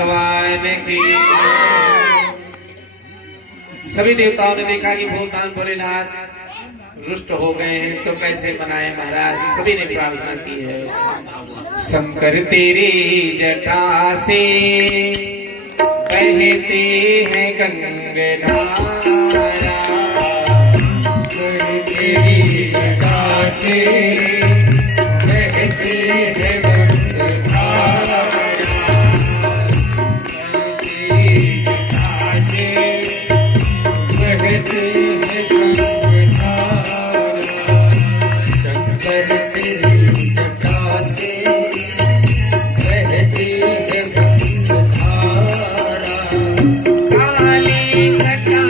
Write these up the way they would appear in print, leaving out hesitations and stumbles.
भगवान की। सभी देवताओं ने देखा कि भोलेनाथ भोलेनाथ रुष्ट हो गए हैं तो कैसे मनाए महाराज। सभी ने प्रार्थना की है। शंकर तेरी जटा से बहते हैं गंगाधारा, तेरी जटा से बहते हैं गंगाधारा, तेरी जटा से बहते हैं गंगाधारा। शंकर तेरी जटा से बहते हैं गंगाधारा, काली घटा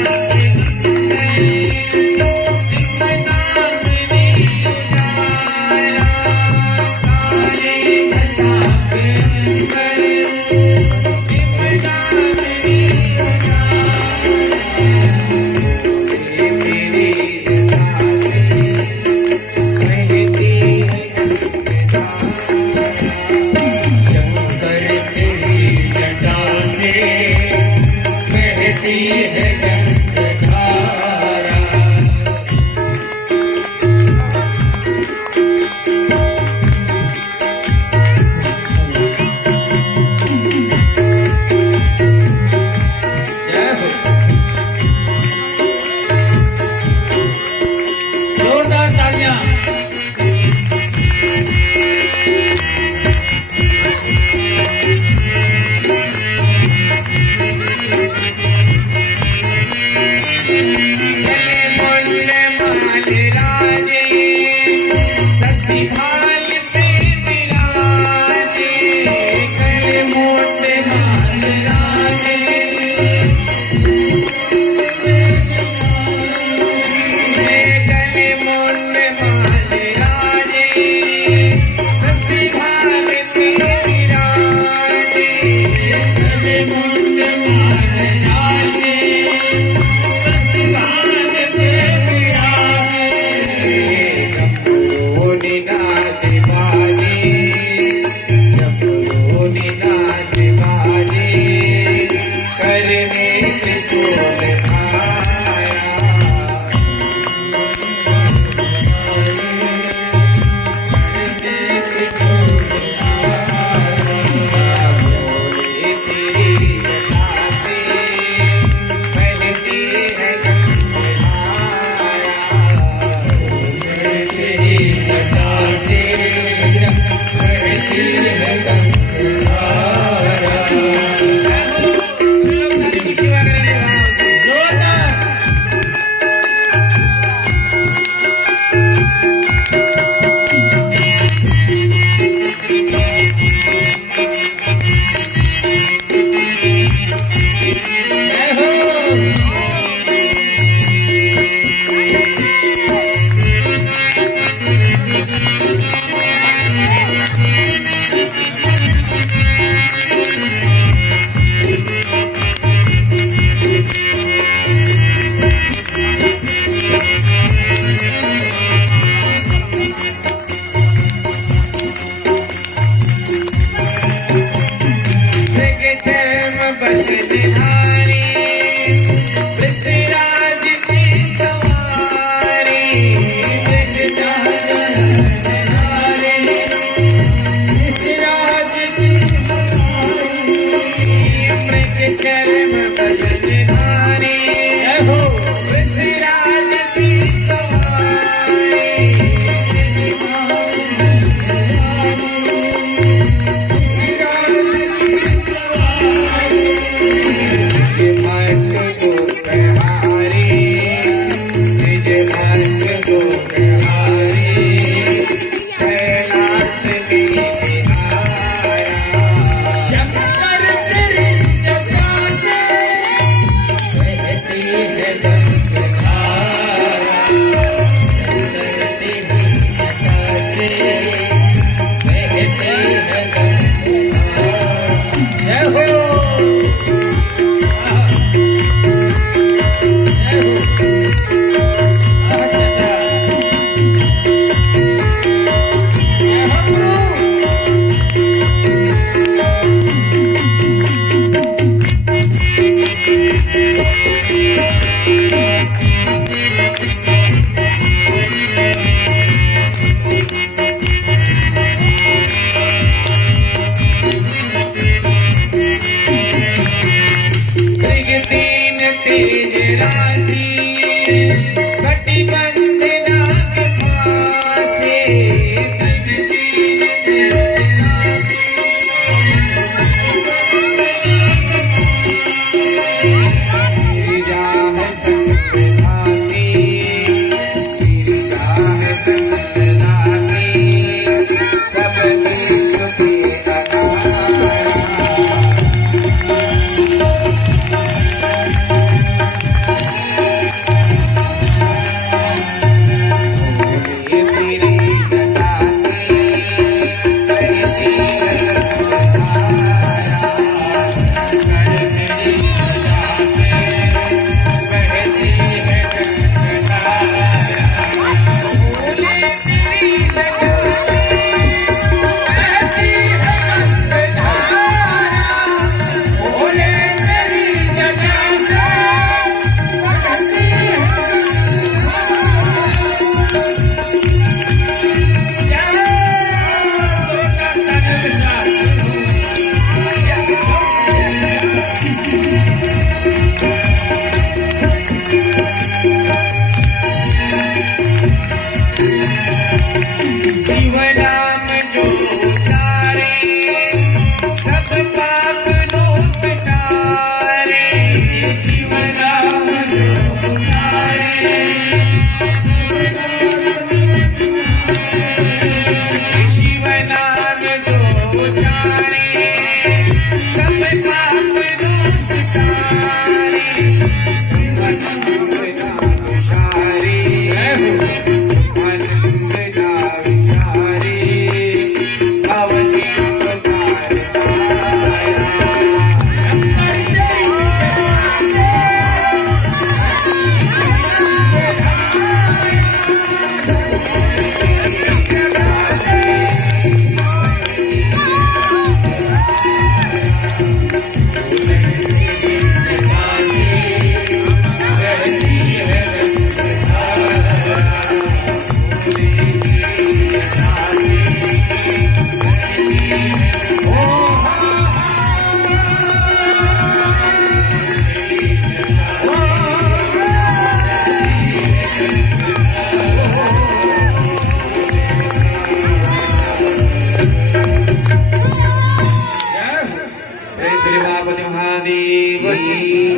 गणपति महादेव की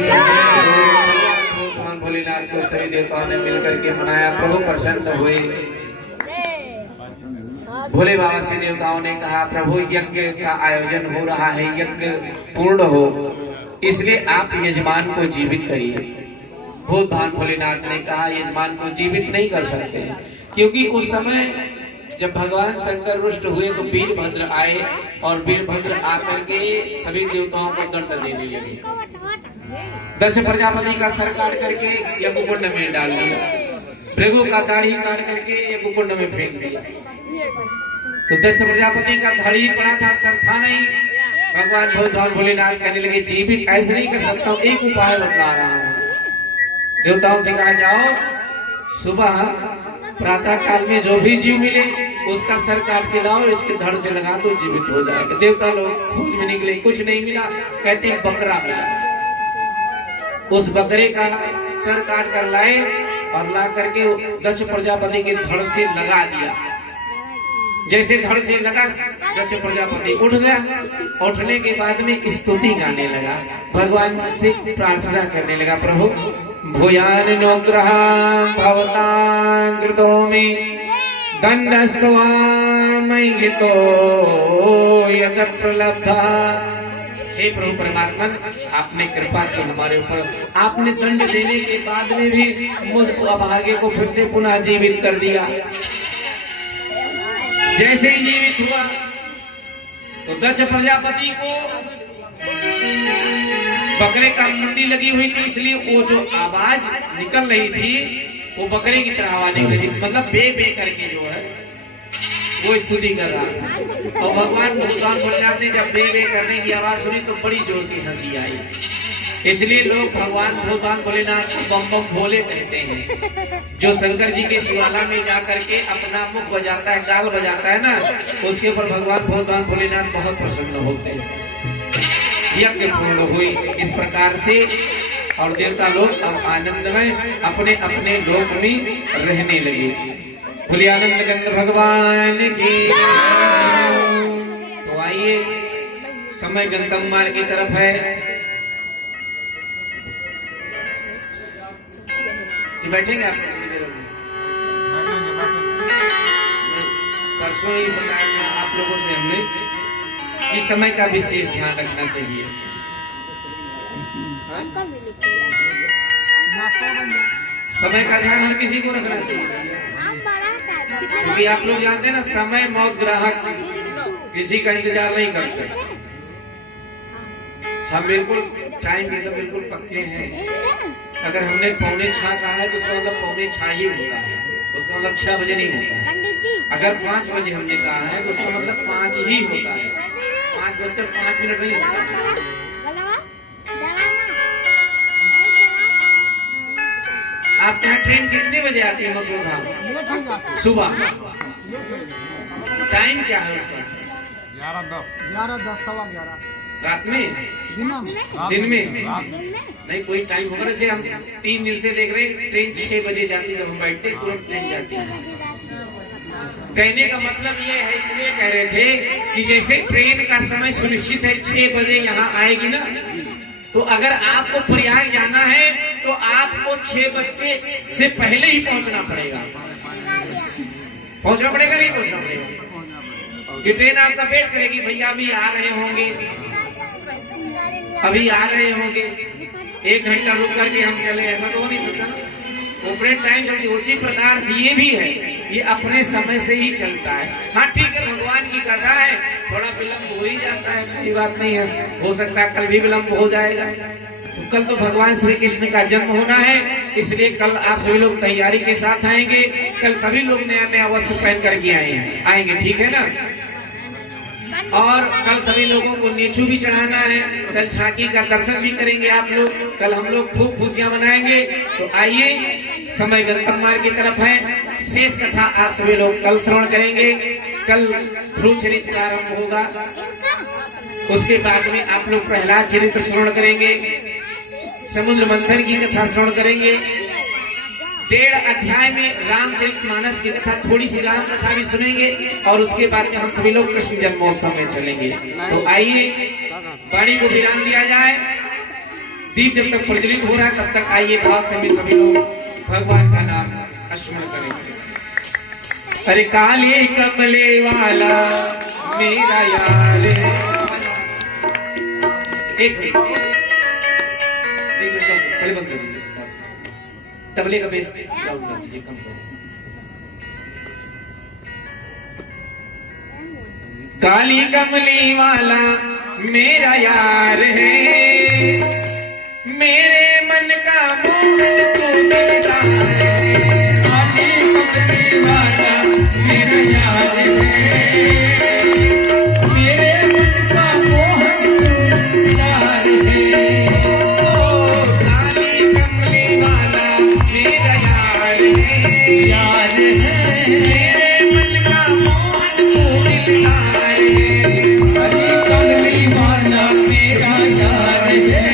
भगवान भोलेनाथ को सभी देवताओं ने मिलकर के मनाया। प्रभु प्रसन्न हुए। भोले बाबा से देवताओं ने कहा, प्रभु यज्ञ का आयोजन हो रहा है, यज्ञ पूर्ण हो, इसलिए आप यजमान को जीवित करिए। भूत भान भोलेनाथ ने कहा, यजमान को जीवित नहीं कर सकते, क्योंकि उस समय जब भगवान शंकर रुष्ट हुए तो वीरभद्र आए और वीरभद्र आकर के सभी देवताओं को दंड देने लगे। दक्ष प्रजापति का सर काट करके यज्ञकुंड में डाल दिया, भृगु का दाढ़ी काट करके यज्ञकुंड में फेंक दिया। तो दक्ष प्रजापति का दाढ़ी पड़ा था, सर था नहीं। भगवान भगवान भोलेनाथ कहने लगे, जीवित ऐसे नहीं कर सकता हूँ, एक उपाय बतला रहा हूँ। देवताओं से कहा, जाओ सुबह प्रातः काल में जो भी जीव मिले उसका सर काट के लाओ, इसके धड़ से लगा तो जीवित हो जाएगा। देवता लोग खोज में निकले, कुछ नहीं मिला। कहते हैं बकरा मिला। उस बकरे का सर काट कर लाए और ला करके दक्ष प्रजापति के धड़ से लगा दिया। जैसे धड़ से लगा, दक्ष प्रजापति उठ गया। उठने के बाद में स्तुति गाने लगा, भगवान से प्रार्थना करने लगा, प्रभु भूयानुग्रह भवतां कृतोमि दंडस्त्वामयि तो यत् प्रलब्धः। हे प्रभु परमात्मा, आपने कृपा की हमारे ऊपर, आपने दंड देने के बाद में भी मुझ अभागे को फिर से पुनः जीवित कर दिया। जैसे ही जीवित हुआ तो दक्ष प्रजापति को बकरे का मुंडी लगी हुई थी, इसलिए वो जो आवाज निकल रही थी वो बकरे की तरह आवाज निकल रही थी, मतलब बे बे करके जो है वो स्तुति कर रहा था। तो भगवान भोलेनाथ ने जब बे बे करने की आवाज सुनी तो बड़ी जोर की हंसी आई। इसलिए लोग भगवान भोलेनाथ को बम बम भोले कहते हैं। जो शंकर जी के शिवाला में जाकर के अपना मुख बजाता है, गाल बजाता है ना, उसके ऊपर भगवान भोलेनाथ बहुत प्रसन्न होते हैं। यज्ञ पूर्ण हुई इस प्रकार से और देवता लोग अब आनंद में अपने अपने लोक में रहने लगे। बोलिए आनंद कंद भगवान की। तो आइए, समय गंतव्य मार्ग की तरफ है। बैठेंगे आप? परसों ही बताया था आप लोगों से हमने कि समय का विशेष ध्यान रखना चाहिए। समय का ध्यान हर किसी को रखना चाहिए, क्योंकि आप लोग जानते हैं ना, समय मौत ग्राहक किसी का इंतजार नहीं करते। हम बिल्कुल टाइम के तो बिल्कुल पक्के हैं। अगर हमने 5:45 कहा है तो उसका मतलब 5:45 ही होता है, उसका मतलब 6 बजे नहीं होता है। अगर 5 बजे हमने कहा है तो उसका मतलब 5 ही होता है, 5:05 नहीं होता है। आपके यहाँ ट्रेन कितने बजे आती है मसूर धाम? सुबह। टाइम क्या है उसका? 11:10 सवा 11। रात में? दिन में? नहीं, कोई टाइम होगा। जैसे हम 3 दिन से देख रहे हैं, ट्रेन 6 बजे जाती है, जब हम बैठते तुरंत ट्रेन जाती है। कहने का मतलब ये है, इसलिए कह रहे थे कि जैसे ट्रेन का समय सुनिश्चित है 6 बजे यहाँ आएगी ना, तो अगर आपको प्रयाग जाना है तो आपको 6 बजे से पहले ही पहुंचना पड़ेगा। पहुंचना पड़ेगा, नहीं पहुंचना पड़ेगा? ये ट्रेन आपका वेट करेगी, भैया अभी आ रहे होंगे, अभी आ रहे होंगे, 1 घंटा रुक करके हम चले, ऐसा तो हो नहीं सकता ना। ऑपरेट टाइम चलती, उसी प्रकार से ये भी है, ये अपने समय से ही चलता है। हाँ ठीक है, भगवान की कथा है, थोड़ा विलम्ब हो ही जाता है, कोई बात नहीं है, हो सकता है कल भी विलम्ब हो जाएगा। तो कल तो भगवान श्री कृष्ण का जन्म होना है, इसलिए कल आप सभी लोग तैयारी के साथ आएंगे। कल सभी लोग नया नया वस्त्र पहन करके आएंगे, ठीक है ना? और कल सभी लोगों को नीचू भी चढ़ाना है, कल झांकी का दर्शन भी करेंगे आप लोग। कल हम लोग खूब खुशियां मनाएंगे। तो आइए, समय गंतव्य मार्ग की तरफ है। शेष कथा आप सभी लोग कल श्रवण करेंगे। कल ध्रुव चरित्र आरंभ होगा, उसके बाद में आप लोग प्रहलाद चरित्र श्रवण करेंगे, समुद्र मंथन की कथा श्रवण करेंगे। 1.5 अध्याय में रामचरितमानस की कथा, थोड़ी सी राम कथा भी सुनेंगे और उसके बाद में हम सभी लोग कृष्ण जन्मोत्सव में चलेंगे। तो आइए वाणी को विराम दिया जाए। दीप जब तक प्रज्वलित हो रहा है तब तक आइए भाव से सभी लोग भगवान का नाम स्मरण करेंगे। अरे काली कमले वाला मेरा यार, एक मिनट पहले बंद कर दीजिए, तबले का बेस डाउन कर दीजिए, कम कर। काली कमली वाला मेरा यार है, मेरे मन का मोहन तो मिलता है। काली कमली वाला मेरा यार है, मेरे मन का मोहन तो यार है। ओ काली कमली वाला मेरा यार है, यार है, मेरे मन का मोहन तो मिलता है। काली कमली वाला मेरा यार है,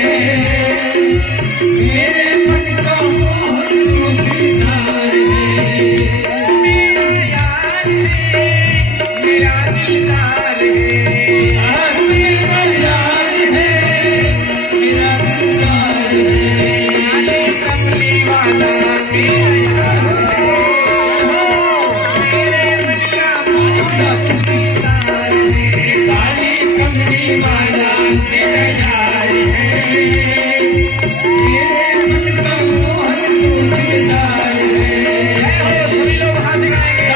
मेरे मन का मोहन तो मिलता है। मेरा यार है, मेरा दिलदार है, मेरा यार है, मेरा दिलदार है। काली कमली वाला मेरा यार है, मेरे मन का मोहन तो मिलता है। काली कमली वाला मेरा यार है, मेरे मन का मोहन तो मिलता है। सभी लोग हाथ गाएंगे।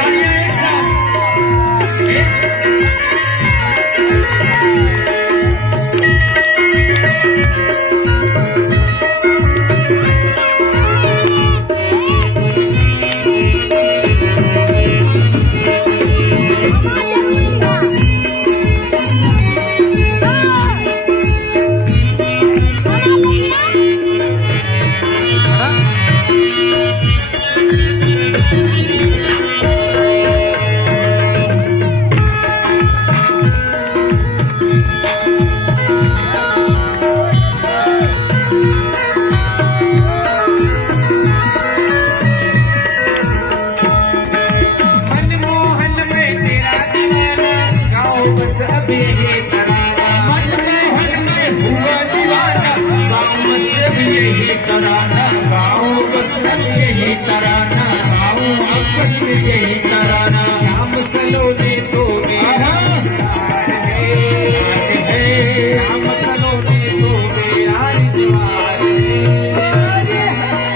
मनमोहन में तेरा दीवाना, गाओ बस अब यही तराना। मनमोहन में हुआ दीवाना, गाओ बस अब यही तराना। गाओ बस अब यही तराना, गाओ अब बस यही तराना। शाम सलोने तो मेरा यार है, शाम सलोने तो मेरा रिश्तेदार है।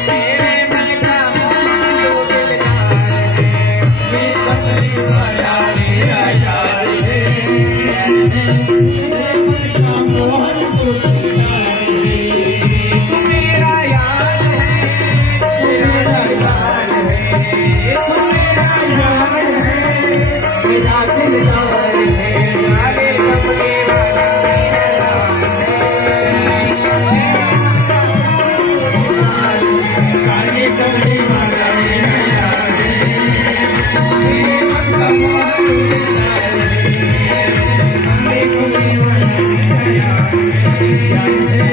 मेरे मन का मोहन तो दिलदार है, मेरा कमली वाला मेरा यार है, मेरे मन का मोहन तो दिलदार है। तू मेरा यार है, तू मेरा यार है, तू मेरा यार है, मेरा दिलदार है। काली कमली वाला मेरा यार है, काली कमली वाला मेरा यार है, मेरे मन का मोहन तो दिलदार है। काली कमली वाला मेरा यार है, यार है,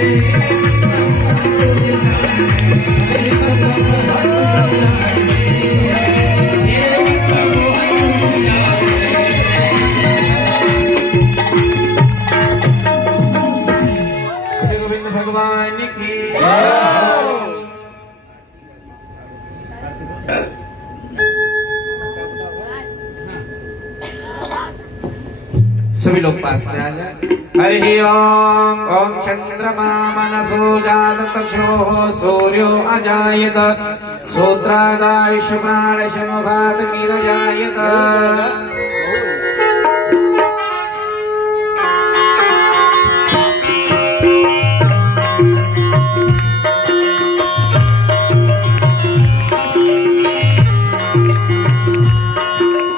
मेरे मन का मोहन तो दिलदार है, मेरे मन का मोहन तो दिलदार है। श्री गोविंद भगवान की सभी लोग पास में आ जाए। हरि ओम। ओम चंद्रमा मनसो जात तक्षो सूर्यो अजायत, श्रोत्रादायुष प्राणश मुखात् नीरजायत।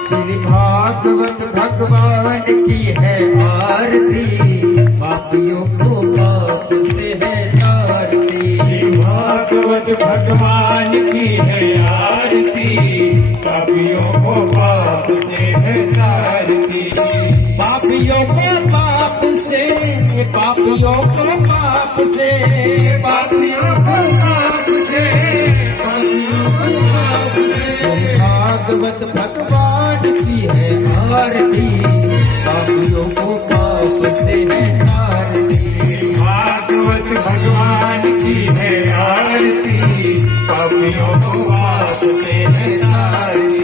श्री भागवत भगवान की है आरती, पापियों को पाप से है तारती। भागवत भगवान की है आरती, पापियों को पाप से है तारती। पापियों को पाप से, पापियों को पाप से, पापियों को पाप से, पापियों को पाप से। भागवत भगवान की है आरती, पापियों को पाप से है तारती। भागवत भगवान की है आरती, पापियों को पाप से है तारती।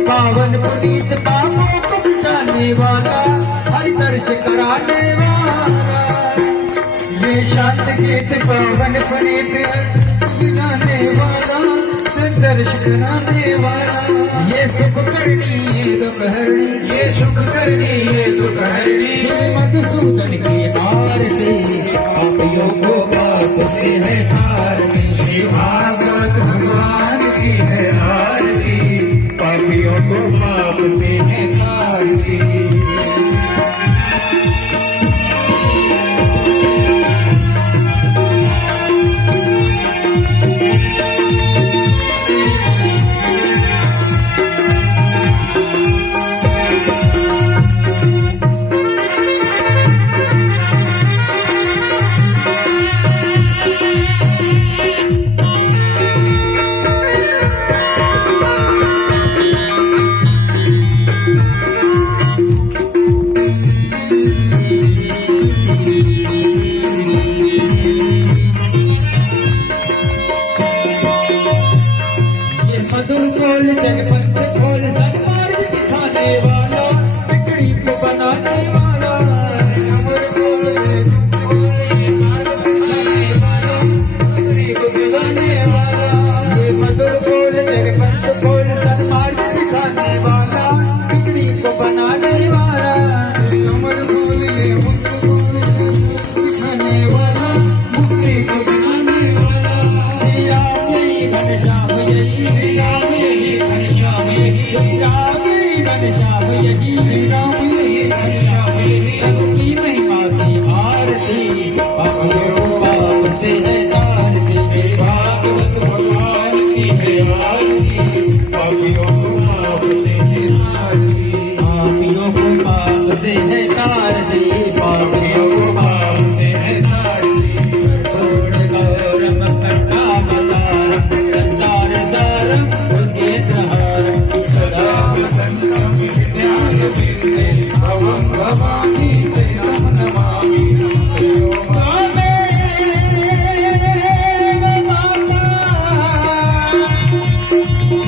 पावन पुनीत पापों को मिटाने वाला, हरि दर्श कराने वाला। ये शांत गीत पावन पुनीत मिटाने वाला, दर्श कराने वाला। ये सुख करनी ये दुख हरणी, ये सुख करनी ये दुख हरणी। श्री मधुसूदन की आरती, पापियों को पाप से है तारती। श्री भागवत भगवान की है आरती, पापियों को पाप से है तारती। जगपत खोल सन्मार्ग दिखाने वाला, बिगड़ी को बनाने वाला। अमर खोल मार्ग दिखाने वाला, बिगड़ी को बनाने वाला। ये मधुर खोल जगपत खोल सन्मार्ग दिखाने वाला, बिगड़ी को बनाने वाला। अमर खोल ये मुक्त खोल दिखाने वाला, मुक्ति को बनाने वाला। श्री राम यही घनश्याम यही, श्री राम यही घनश्याम यही, श्री राम यही घनश्याम यही, श्री राम यही घनश्याम यही। प्रभु की महिमा की आरती, पापियों को पाप से है तारती। श्री भागवत भगवान की है आरती, पापियों को पाप से है तारती। पापियों को पाप से है तारती, पापियों को पाप से है तारती। कठोर गौरव कट्टावतारम, संसार सारम उद्गीतहारम, सदा वसंतम विद्यारतिस्ते, भवं भवानी से नमामि।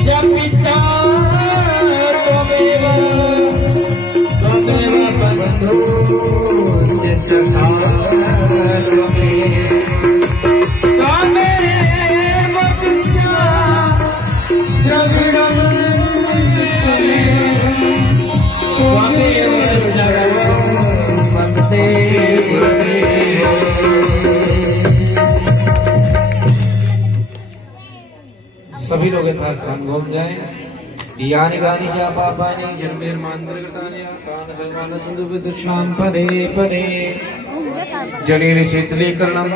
जब पिता त्वमेव बंधु सखा त्वमेव विद्या द्रविड़ं त्वमेव सर्वं वन्दे। सभी लोग यथास्थान घूम जाएं। यानि गानि च पापानि जन्मेर्मान्द्रगतानि तान् सर्वान् सिन्धु विदुषां पदे पदे। जलेन शीतलीकरणम्